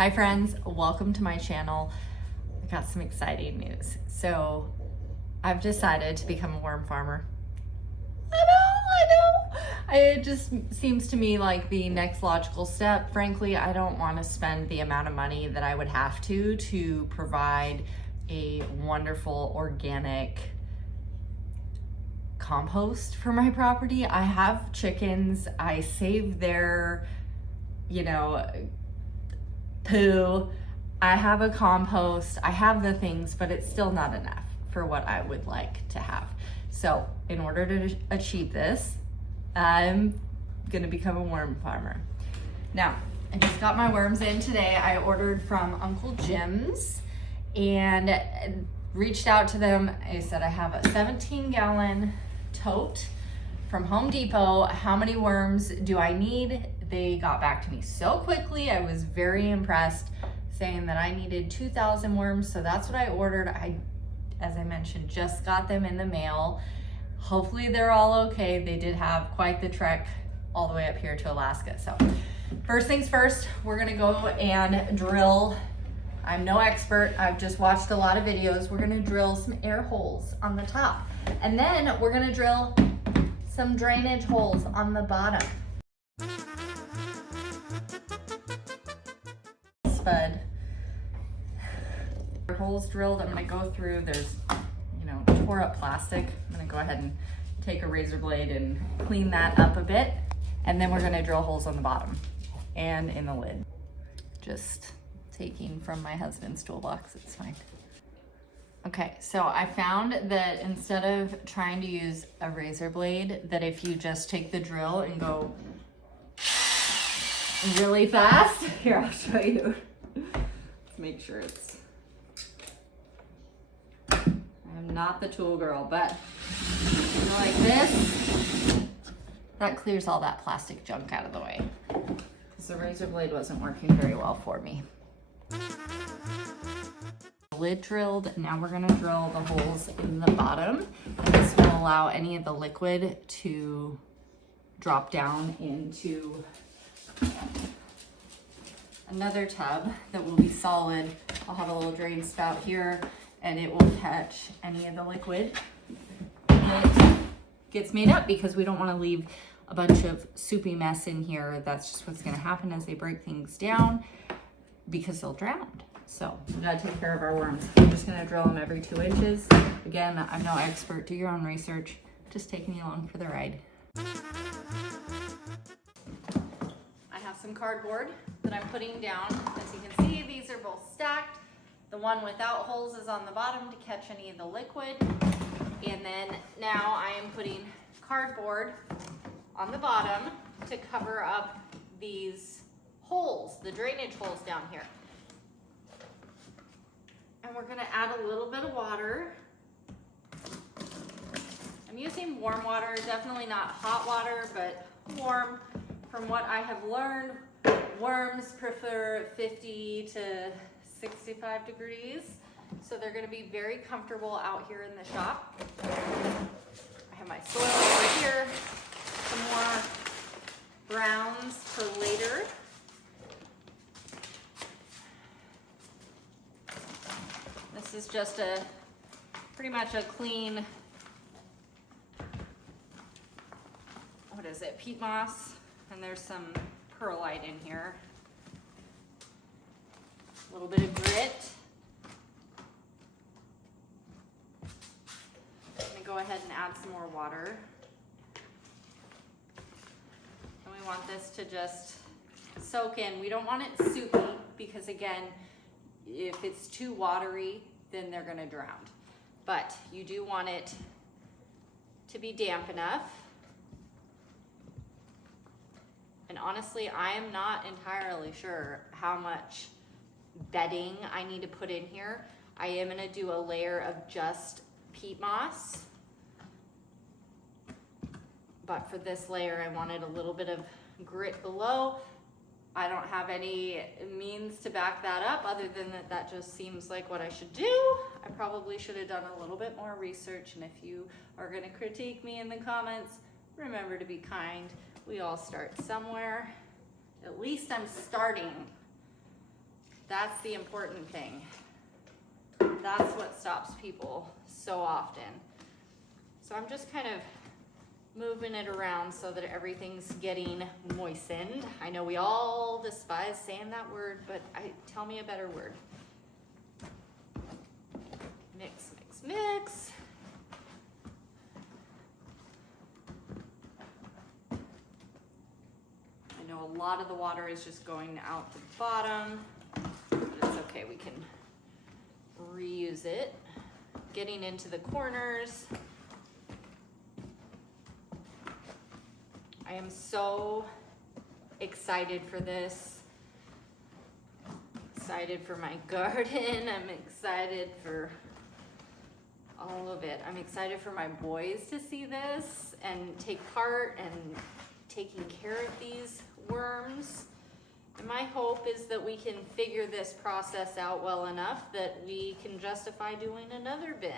Hi friends, welcome to my channel. I got some exciting news. So I've decided to become a worm farmer. I know. It just seems to me like the next logical step. Frankly, I don't want to spend the amount of money that I would have to provide a wonderful organic compost for my property. I have chickens. I save their, poo. I have a compost. I have the things, but it's still not enough for what I would like to have. So in order to achieve this, I'm gonna become a worm farmer. Now, I just got my worms in today. I ordered from Uncle Jim's and reached out to them. I said, I have a 17-gallon tote from Home Depot. How many worms do I need? They got back to me so quickly. I was very impressed, saying that I needed 2,000 worms. So that's what I ordered. As I mentioned, just got them in the mail. Hopefully they're all okay. They did have quite the trek all the way up here to Alaska. So first things first, we're gonna go and drill. I'm no expert. I've just watched a lot of videos. We're gonna drill some air holes on the top. And then we're gonna drill some drainage holes on the bottom. Spud. Holes drilled. I'm gonna go through, there's, tore up plastic. I'm gonna go ahead and take a razor blade and clean that up a bit. And then we're gonna drill holes on the bottom and in the lid. Just taking from my husband's toolbox, it's fine. Okay, so I found that instead of trying to use a razor blade, that if you just take the drill and go really fast, here, I'll show you. Let's make sure it's, I'm not the tool girl, but like this, that clears all that plastic junk out of the way. Because the razor blade wasn't working very well for me. Lid drilled. Now we're gonna drill the holes in the bottom. And this will allow any of the liquid to drop down into another tub that will be solid. I'll have a little drain spout here and it will catch any of the liquid that gets made up, because we don't want to leave a bunch of soupy mess in here. That's just what's going to happen as they break things down, because they'll drown. So we got to take care of our worms. I'm just going to drill them every 2 inches. Again, I'm no expert. Do your own research. Just taking you along for the ride. I have some cardboard that I'm putting down. As you can see, these are both stacked. The one without holes is on the bottom to catch any of the liquid. And then now I am putting cardboard on the bottom to cover up these holes, the drainage holes down here. And we're gonna add a little bit of water. I'm using warm water, definitely not hot water, but warm. From what I have learned, worms prefer 50 to 65 degrees. So they're gonna be very comfortable out here in the shop. I have my soil over here, some more browns for later. This is just pretty much a clean, what is it, peat moss, and there's some perlite in here. A little bit of grit. I'm gonna go ahead and add some more water. And we want this to just soak in. We don't want it soupy, because again, if it's too watery, then they're gonna drown. But you do want it to be damp enough. And honestly, I am not entirely sure how much bedding I need to put in here. I am gonna do a layer of just peat moss. But for this layer, I wanted a little bit of grit below. I don't have any means to back that up other than that just seems like what I should do. I probably should have done a little bit more research, and if you are gonna critique me in the comments, remember to be kind. We all start somewhere. At least I'm starting That's the important thing. That's what stops people so often. So I'm just kind of moving it around so that everything's getting moistened. I know we all despise saying that word, but tell me a better word. Mix, mix, mix. I know a lot of the water is just going out the bottom, but it's okay, we can reuse it. Getting into the corners. I am so excited for this. Excited for my garden. I'm excited for all of it. I'm excited for my boys to see this and take part and taking care of these worms. And my hope is that we can figure this process out well enough that we can justify doing another bin.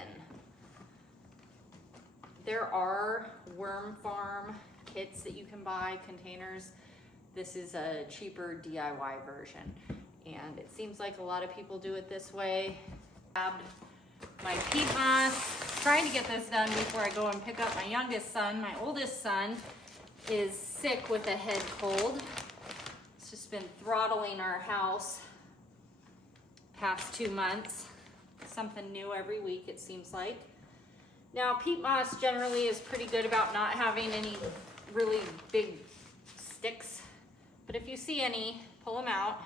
There are worm farm kits that you can buy, containers. This is a cheaper DIY version. And it seems like a lot of people do it this way. Grabbed my peat moss, trying to get this done before I go and pick up my youngest son. My oldest son is sick with a head cold. It's just been throttling our house past 2 months. Something new every week, it seems like. Now, peat moss generally is pretty good about not having any really big sticks, but if you see any, pull them out.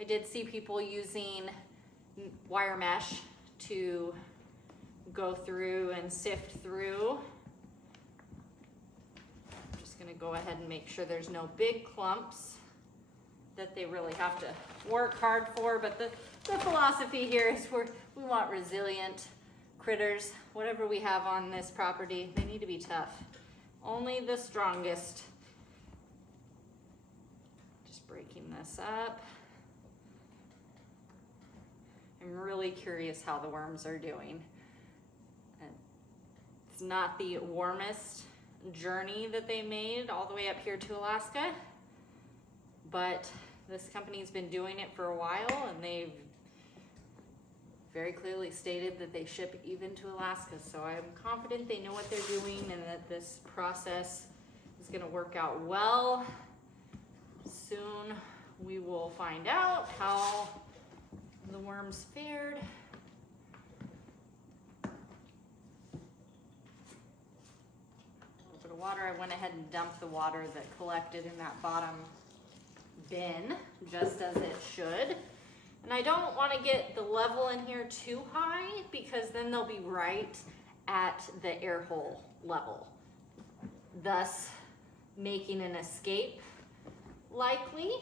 I did see people using wire mesh to go through and sift through. I'm just gonna go ahead and make sure there's no big clumps that they really have to work hard for, but the philosophy here is we want resilient critters. Whatever we have on this property, they need to be tough. Only the strongest. Just breaking this up. I'm really curious how the worms are doing. It's not the warmest journey that they made all the way up here to Alaska, but this company's been doing it for a while, and they've very clearly stated that they ship even to Alaska. So I'm confident they know what they're doing and that this process is gonna work out well. Soon we will find out how the worms fared. A little bit of water. I went ahead and dumped the water that collected in that bottom bin, just as it should. And I don't want to get the level in here too high because then they'll be right at the air hole level, thus making an escape likely.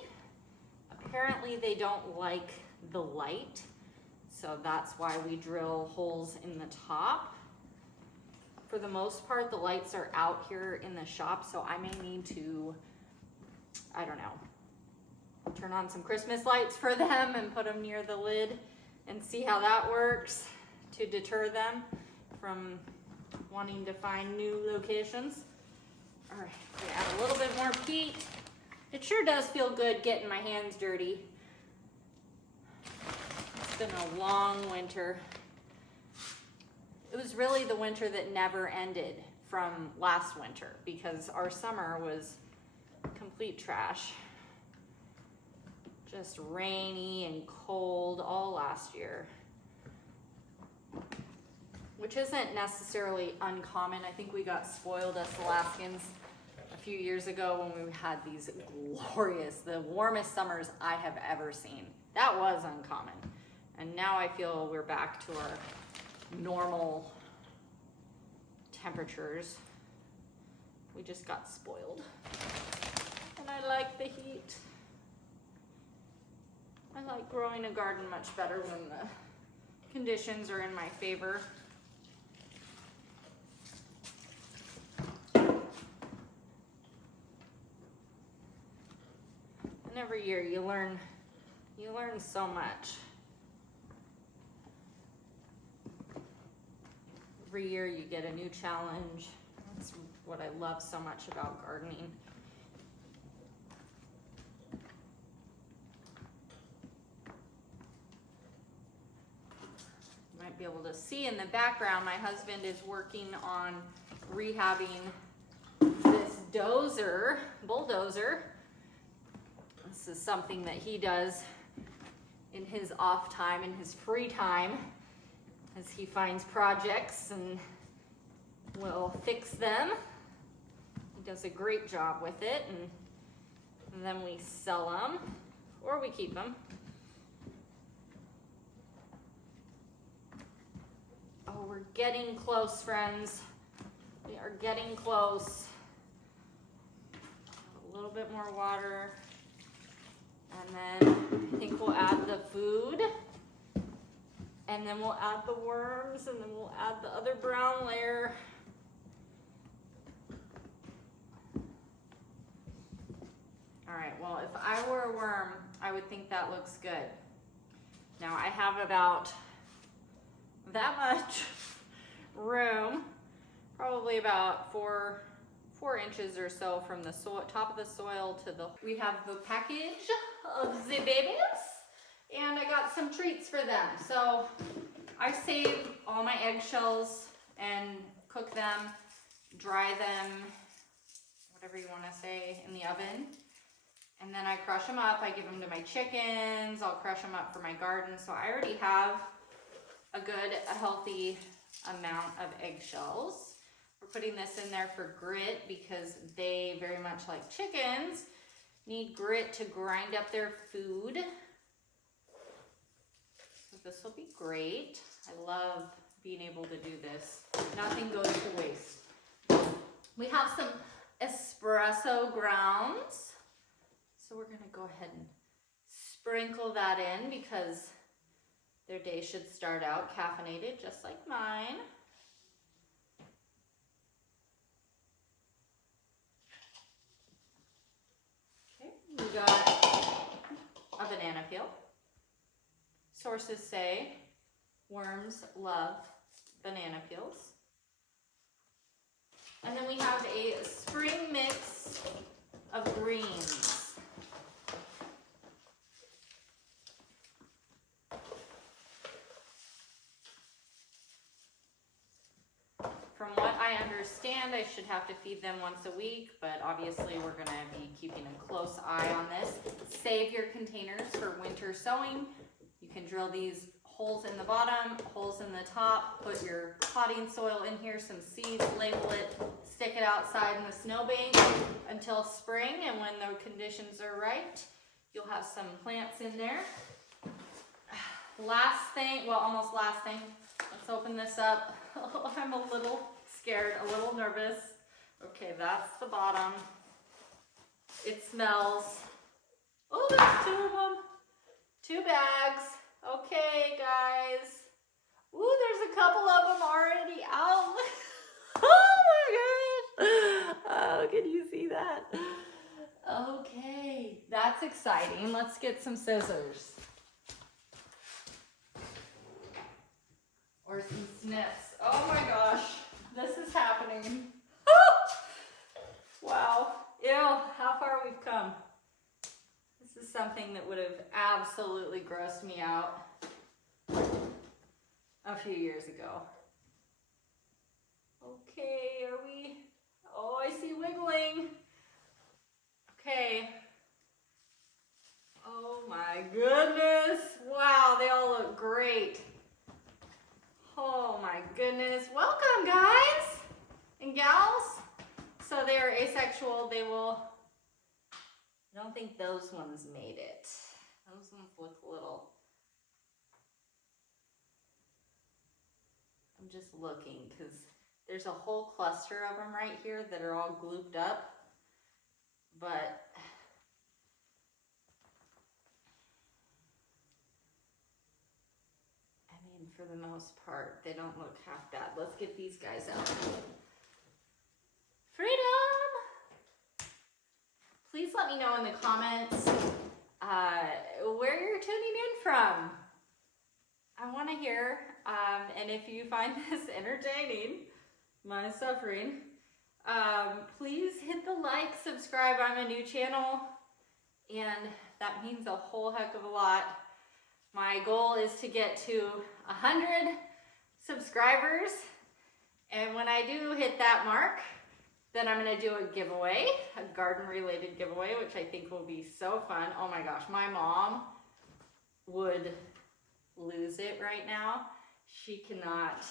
Apparently they don't like the light, so that's why we drill holes in the top. For the most part, the lights are out here in the shop, so I may need to, I don't know, turn on some Christmas lights for them and put them near the lid and see how that works to deter them from wanting to find new locations. All right, we add a little bit more peat. It sure does feel good getting my hands dirty. It's been a long winter. It was really the winter that never ended from last winter because our summer was complete trash. Just rainy and cold all last year, which isn't necessarily uncommon. I think we got spoiled as Alaskans a few years ago when we had these glorious, the warmest summers I have ever seen. That was uncommon. And now I feel we're back to our normal temperatures. We just got spoiled. And I like the heat. I like growing a garden much better when the conditions are in my favor. And every year you learn so much. Every year you get a new challenge. That's what I love so much about gardening. might be able to see in the background, my husband is working on rehabbing this bulldozer. This is something that he does in his off time, in his free time, as he finds projects and will fix them. He does a great job with it, and then we sell them or we keep them. Oh, we're getting close, friends. We are getting close. A little bit more water. And then I think we'll add the food. And then we'll add the worms, and then we'll add the other brown layer. All right, well, if I were a worm, I would think that looks good. Now I have about that much room, probably about four inches or so from the top of the soil to the, we have the package of the babies, and I got some treats for them. So I save all my eggshells and cook them, dry them, whatever you want to say, in the oven. And then I crush them up. I give them to my chickens. I'll crush them up for my garden. So I already have a good, healthy amount of eggshells. We're putting this in there for grit because they, very much like chickens, need grit to grind up their food. So this will be great. I love being able to do this. Nothing goes to waste. We have some espresso grounds. So we're gonna go ahead and sprinkle that in because their day should start out caffeinated just like mine. Okay, we got a banana peel. Sources say worms love banana peels. And then we have a spring mix of greens. From what I understand, I should have to feed them once a week, but obviously we're gonna be keeping a close eye on this. Save your containers for winter sowing. You can drill these holes in the bottom, holes in the top, put your potting soil in here, some seeds, label it, stick it outside in the snowbank until spring, and when the conditions are right, you'll have some plants in there. Last thing, well, almost last thing, let's open this up. Oh, I'm a little scared, a little nervous. Okay, that's the bottom. It smells. Oh, there's 2 of them. 2 bags. Okay, guys. Ooh, there's a couple of them already out. Oh my gosh. Oh, can you see that? Okay, that's exciting. Let's get some scissors. Or some snips. Oh my gosh, this is happening. Wow, ew, how far we've come. This is something that would have absolutely grossed me out a few years ago. Okay, are we, oh, I see wiggling. Okay. Oh my goodness. Wow, they all look great. Oh my goodness. Welcome, guys and gals. So they are asexual. They will, I don't think those ones made it. Those ones look a little, I'm just looking because there's a whole cluster of them right here that are all glooped up. But I mean, for the most part, they don't look half bad. Let's get these guys out. Freedom! Please let me know in the comments where you're tuning in from. I want to hear, and if you find this entertaining, my suffering, please hit the like, subscribe. I'm a new channel, and that means a whole heck of a lot. My goal is to get to 100 subscribers. And when I do hit that mark, then I'm gonna do a giveaway, a garden related giveaway, which I think will be so fun. Oh my gosh, my mom would lose it right now. She cannot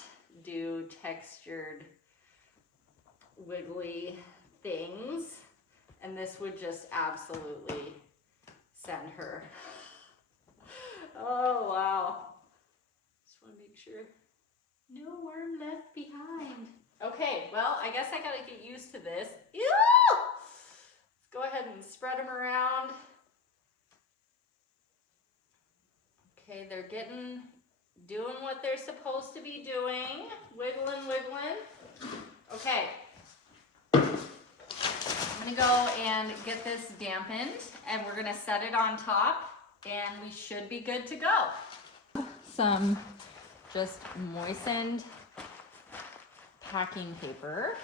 do textured, wiggly things. And this would just absolutely send her. Oh, wow. Just wanna make sure no worm left behind. Okay, well, I guess I gotta get used to this. Ew! Let's go ahead and spread them around. Okay, they're doing what they're supposed to be doing. Wiggling, wiggling. Okay. I'm gonna go and get this dampened and we're gonna set it on top and we should be good to go. Some just moistened packing paper.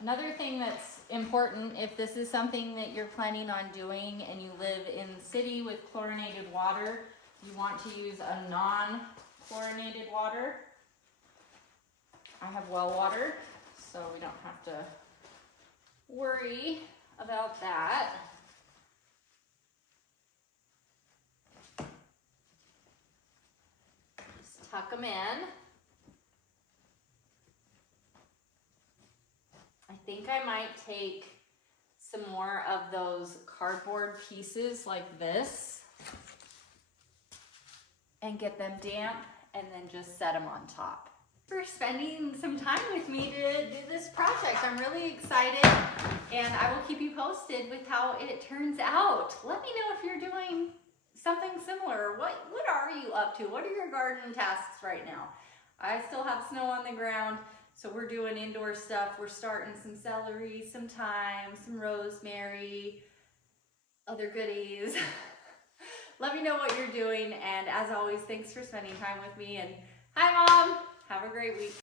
Another thing that's important, if this is something that you're planning on doing and you live in the city with chlorinated water, you want to use a non-chlorinated water. I have well water, so we don't have to worry about that. Just tuck them in. I think I might take some more of those cardboard pieces like this and get them damp and then just set them on top. For spending some time with me to do this project. I'm really excited and I will keep you posted with how it turns out. Let me know if you're doing something similar. What are you up to? What are your garden tasks right now? I still have snow on the ground, so we're doing indoor stuff. We're starting some celery, some thyme, some rosemary, other goodies. Let me know what you're doing, and as always, thanks for spending time with me, and hi Mom! Have a great week.